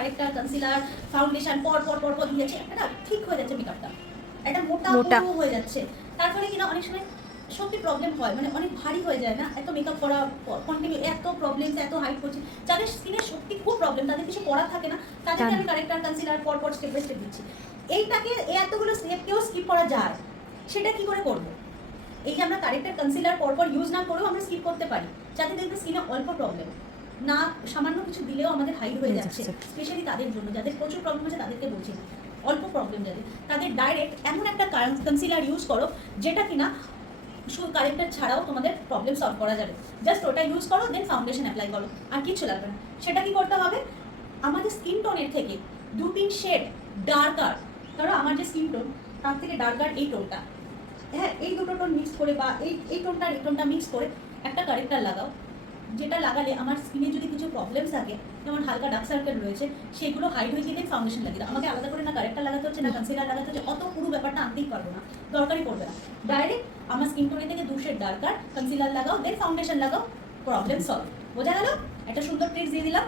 Corrector, concealer, foundation পর পর পর পর দিয়েছি, একটা ঠিক হয়ে যাচ্ছে মেকআপটা, একটা মোটা পুরো হয়ে যাচ্ছে। তার ফলে কিনা অনেক সময় সত্যি প্রবলেম হয়, মানে অনেক ভারী হয়ে যায় না এত মেকআপ করা কন্টিনিউ, এত প্রবলেম, এত হাইট করছে। যাদের স্কিনের সত্যি খুব প্রবলেম, তাদের কিছু করা থাকে না, তাদেরকে আমি কারেক্টার, কনসিলার পর পর স্টেপ বাই স্টেপ দিচ্ছি। এইটাকে এতগুলো স্টেপকেও স্কিপ করা যায়, সেটা কি করে করবো? এই যে আমরা কারেক্টার, কনসিলার পরপর ইউজ না করেও আমরা স্কিপ করতে পারি, যাতে দেখবে স্কিনে অল্প প্রবলেম, না সামান্য কিছু দিলেও আমাদের হাইড হয়ে যাচ্ছে। স্পেশালি তাদের জন্য যাদের প্রচুর প্রবলেম আছে, তাদেরকে বলছি না, অল্প প্রবলেম যাদের, তাদের ডাইরেক্ট এমন একটা কনসিলার ইউজ করো যেটা কিনা শুধু কারেক্টার ছাড়াও তোমাদের প্রবলেম সলভ করা যাবে। জাস্ট ওটা ইউজ করো, দেন ফাউন্ডেশন অ্যাপ্লাই করো, আর কিচ্ছু লাগবে না। সেটা কি করতে হবে? আমাদের স্কিন টোনের থেকে 2-3 শেড ডার্কার, ধরো আমার যে স্কিন টোন তার থেকে ডার্কার এই টোনটা, হ্যাঁ এই দুটো টোন মিক্স করে বা এই টোনটা এই টোনটা মিক্স করে একটা কারেক্টার লাগাও, যেটা লাগালে আমার স্কিনে যদি কিছু প্রবলেমস থাকে, যেমন হালকা ডার্ক সার্কেল রয়েছে, সেগুলো হাইড হয়ে গিয়ে ফাউন্ডেশন লাগিয়ে দাও। আমাকে আলাদা করে না কারেক্টার লাগাতে হচ্ছে, না কনসিলার লাগাতে হচ্ছে, অত পুরো ব্যাপারটা আনতেই পারবো না, দরকারই পড়বে না। ডাইরেক্ট আমার স্কিন টোনের থেকে 2 শেড ডার্কার, কনসিলার লাগাও, দেন ফাউন্ডেশন লাগাও, প্রবলেম সলভ। বোঝা গেল? একটা সুন্দর ট্রিক্স দিয়ে দিলাম।